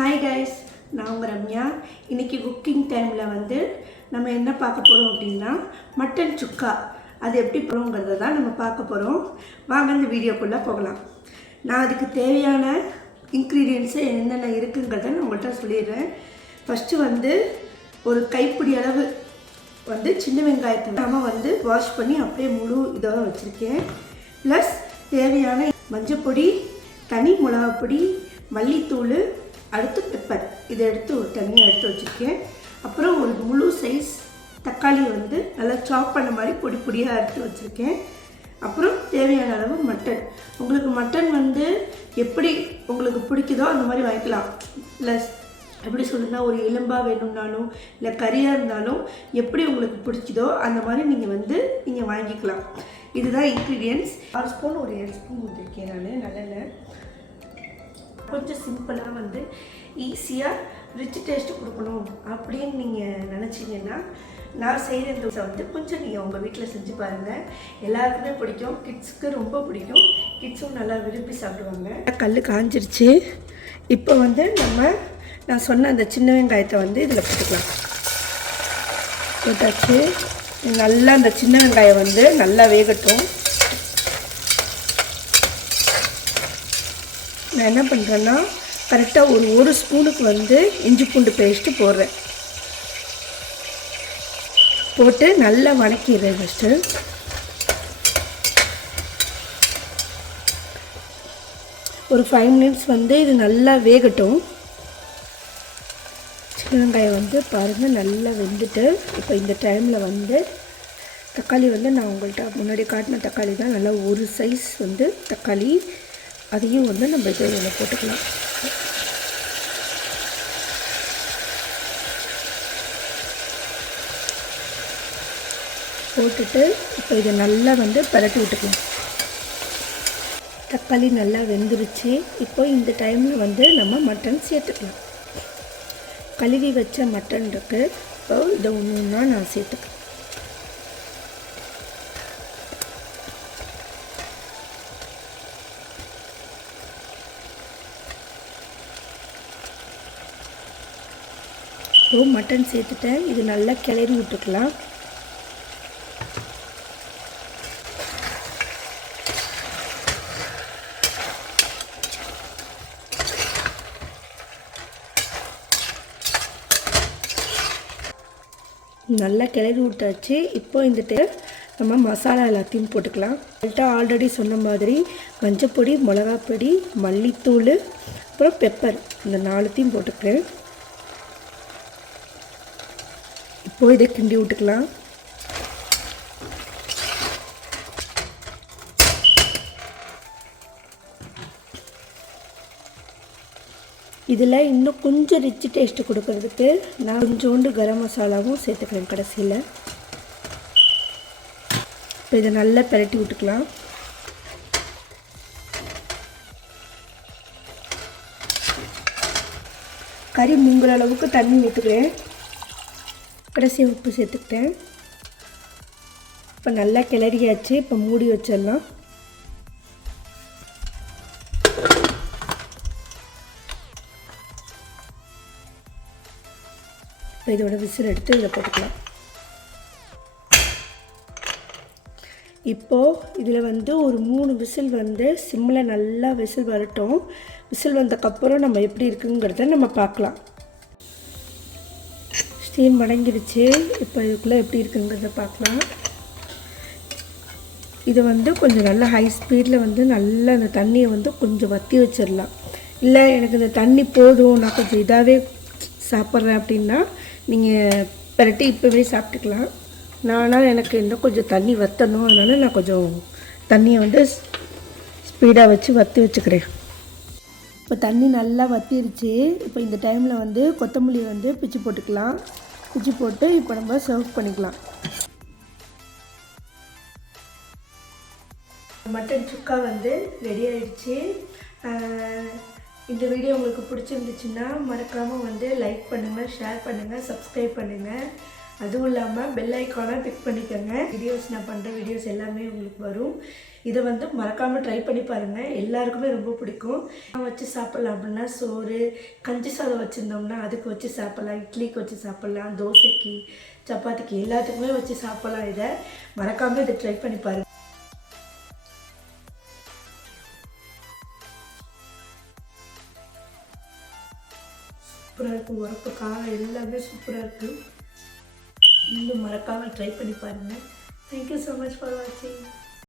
Hi guys, நான் உங்கள் ரம்யா. இன்றைக்கி குக்கிங் டைமில் வந்து நம்ம என்ன பார்க்க போகிறோம் அப்படின்னா மட்டன் சுக்கா. அது எப்படி போகிறோங்கிறத தான் நம்ம பார்க்க போகிறோம். வாங்க இந்த வீடியோக்குள்ளே போகலாம். நான் அதுக்கு தேவையான இன்க்ரீடியன்ஸு என்னென்ன இருக்குங்கிறத நான் உங்கள்கிட்ட சொல்லிடுறேன். ஃபஸ்ட்டு வந்து ஒரு கைப்பிடி அளவு வந்து சின்ன வெங்காயத்தை நாம் வந்து வாஷ் பண்ணி அப்படியே முழு இதாக வச்சுருக்கேன். ப்ளஸ் தேவையான மஞ்சப்பொடி, தனி மிளகாப்பொடி, மல்லித்தூள், அடுத்து பெப்பர், இதை எடுத்து ஒரு தனியாக எடுத்து வச்சுருக்கேன். அப்புறம் ஒரு முழு சைஸ் தக்காளி வந்து நல்லா சாப் பண்ண மாதிரி பொடி பொடியாக எடுத்து வச்சுருக்கேன். அப்புறம் தேவையான அளவு மட்டன். உங்களுக்கு மட்டன் வந்து எப்படி உங்களுக்கு பிடிக்குதோ அந்த மாதிரி வாங்கிக்கலாம். ப்ளஸ் எப்படி சொல்லுன்னா ஒரு எலும்பாக வேணும்னாலும் இல்லை கறியாக இருந்தாலும் எப்படி உங்களுக்கு பிடிக்குதோ அந்த மாதிரி நீங்கள் வாங்கிக்கலாம். இதுதான் இன்க்ரீடியன்ட்ஸ். 6 ஸ்பூன் ஒரு 7 ஸ்பூன் ஊற்றிருக்கேன் நான் நல்லெண்ணெய். கொஞ்சம் சிம்பிளாக வந்து ஈஸியாக ரிச் டேஸ்ட்டு கொடுக்கணும் அப்படின்னு நீங்கள் நினச்சிங்கன்னா நான் செய்கிற தோசை வந்து கொஞ்சம் நீங்கள் உங்கள் வீட்டில் செஞ்சு பாருங்கள். எல்லாருக்குமே பிடிக்கும், கிட்ஸுக்கு ரொம்ப பிடிக்கும். கிட்ஸும் நல்லா விரும்பி சாப்பிடுவாங்க. கல் காஞ்சிருச்சு. இப்போ வந்து நான் சொன்ன அந்த சின்ன வெங்காயத்தை வந்து இதில் போட்டுக்கலாம். போட்டாச்சு. நல்லா அந்த சின்ன வெங்காயம் வந்து நல்லா வேகட்டும். நான் என்ன பண்ணுறேன்னா கரெக்டாக ஒரு ஸ்பூனுக்கு வந்து இஞ்சி பூண்டு பேஸ்ட்டு போடுறேன். போட்டு நல்லா வதக்கிடுறேன். ஃபஸ்ட்டு ஒரு 5 மினிட்ஸ் வந்து இது நல்லா வேகட்டும். சின்ன வெங்காயம் வந்து பாருங்கள் நல்லா வெந்துட்டு. இப்போ இந்த டைமில் வந்து தக்காளி வந்து நான் உங்கள்கிட்ட முன்னாடி காட்டின தக்காளி தான். நல்லா ஒரு சைஸ் வந்து தக்காளி, அதையும் வந்து நம்ம இதில் போட்டுக்கலாம். போட்டுட்டு இப்போ இதை நல்லா வந்து பரட்டி விட்டுக்கலாம். தக்காளி நல்லா வெந்துருச்சு. இப்போ இந்த டைமில் வந்து நம்ம மட்டன் சேர்த்துக்கலாம். கழுவி வச்ச மட்டன் இருக்குது. இப்போ இதை ஒன்று ஒன்றா நான் சேர்த்துக்கலாம். இப்போ மட்டன் சேர்த்துட்டேன். இது நல்லா கிளறி விட்டுக்கலாம். நல்லா கிளறி விட்டாச்சு. இப்போ இந்த நம்ம மசாலா எல்லாத்தையும் போட்டுக்கலாம். ஆல்ரெடி சொன்ன மாதிரி மஞ்சப்பொடி, மிளகாப்பொடி, மல்லித்தூள், அப்புறம் பெப்பர், இந்த 4த்தையும் போட்டுக்கிறேன். இப்போ இதை கிண்டி விட்டுக்கலாம். இதில் இன்னும் கொஞ்சம் ரிச் டேஸ்ட்டு கொடுக்கறதுக்கு நான் கொஞ்சோண்டு கரம் மசாலாவும் சேர்த்துக்கிறேன் கடைசியில். இப்போ இதை நல்லா பரட்டி விட்டுக்கலாம். கறி முங்குற அளவுக்கு தண்ணி ஊற்றுக்கிறேன். கடைசி உப்பு சேர்த்துக்கிட்டேன். இப்போ நல்லா கிளறியாச்சு. இப்போ மூடி வச்சிடலாம். இப்போ இதோட விசில் எடுத்து இதை போட்டுக்கலாம். இப்போது இதில் வந்து ஒரு 3 விசில் வந்து சிம்மில் நல்லா விசில் வரட்டும். விசில் வந்ததுக்கப்புறம் நம்ம எப்படி இருக்குங்கிறத நம்ம பார்க்கலாம். ஸ்டீம் மடங்கிடுச்சு. இப்போ இதுக்குள்ளே எப்படி இருக்குங்கிறத பார்க்கலாம். இது வந்து கொஞ்சம் நல்லா ஹை ஸ்பீடில் வந்து நல்லா அந்த தண்ணியை வந்து கொஞ்சம் வற்றி வச்சிடலாம். இல்லை எனக்கு இந்த தண்ணி போதும், நான் கொஞ்சம் இதாகவே சாப்பிட்றேன் அப்படின்னா நீங்கள் பரட்டி இப்போவே சாப்பிட்டுக்கலாம். நானால் எனக்கு இன்னும் கொஞ்சம் தண்ணி வற்றணும், அதனால் நான் கொஞ்சம் தண்ணியை வந்து ஸ்பீடாக வச்சு வற்றி வச்சுக்கிறேன். இப்போ தண்ணி நல்லா வற்றிருச்சு. இப்போ இந்த டைமில் வந்து கொத்தமல்லி வந்து பிச்சு போட்டுக்கலாம். பிச்சு போட்டு இப்போ நம்ம சர்வ் பண்ணிக்கலாம். மட்டன் சுக்கா வந்து ரெடி ஆகிடுச்சு. இந்த வீடியோ உங்களுக்கு பிடிச்சிருந்துச்சுன்னா மறக்காமல் வந்து லைக் பண்ணுங்கள், ஷேர் பண்ணுங்கள், சப்ஸ்கிரைப் பண்ணுங்கள். அதுவும் இல்லாமல் பெல் ஐக்கானை கிளிக் பண்ணிக்கோங்க. வீடியோஸ் நான் பண்ணுற வீடியோஸ் எல்லாமே உங்களுக்கு வரும். இதை வந்து மறக்காமல் ட்ரை பண்ணி பாருங்கள். எல்லாருக்குமே ரொம்ப பிடிக்கும். வச்சு சாப்பிட்லாம் அப்படின்னா சோறு, கஞ்சி சாதம் வச்சுருந்தோம்னா அதுக்கு வச்சு சாப்பிட்லாம், இட்லிக்கு வச்சு சாப்பிட்லாம், தோசைக்கு, சப்பாத்திக்கு எல்லாத்துக்குமே வச்சு சாப்பிட்லாம். இதை மறக்காமல் இதை ட்ரை பண்ணி பாருங்கள். சூப்பராக இருக்கும். உரப்பு காரம் எல்லாமே சூப்பராக இருக்குது. இன்னும் மறக்காமல் ட்ரை பண்ணி பாருங்கள். தேங்க்யூ ஸோ மச் ஃபார் வாட்சிங்.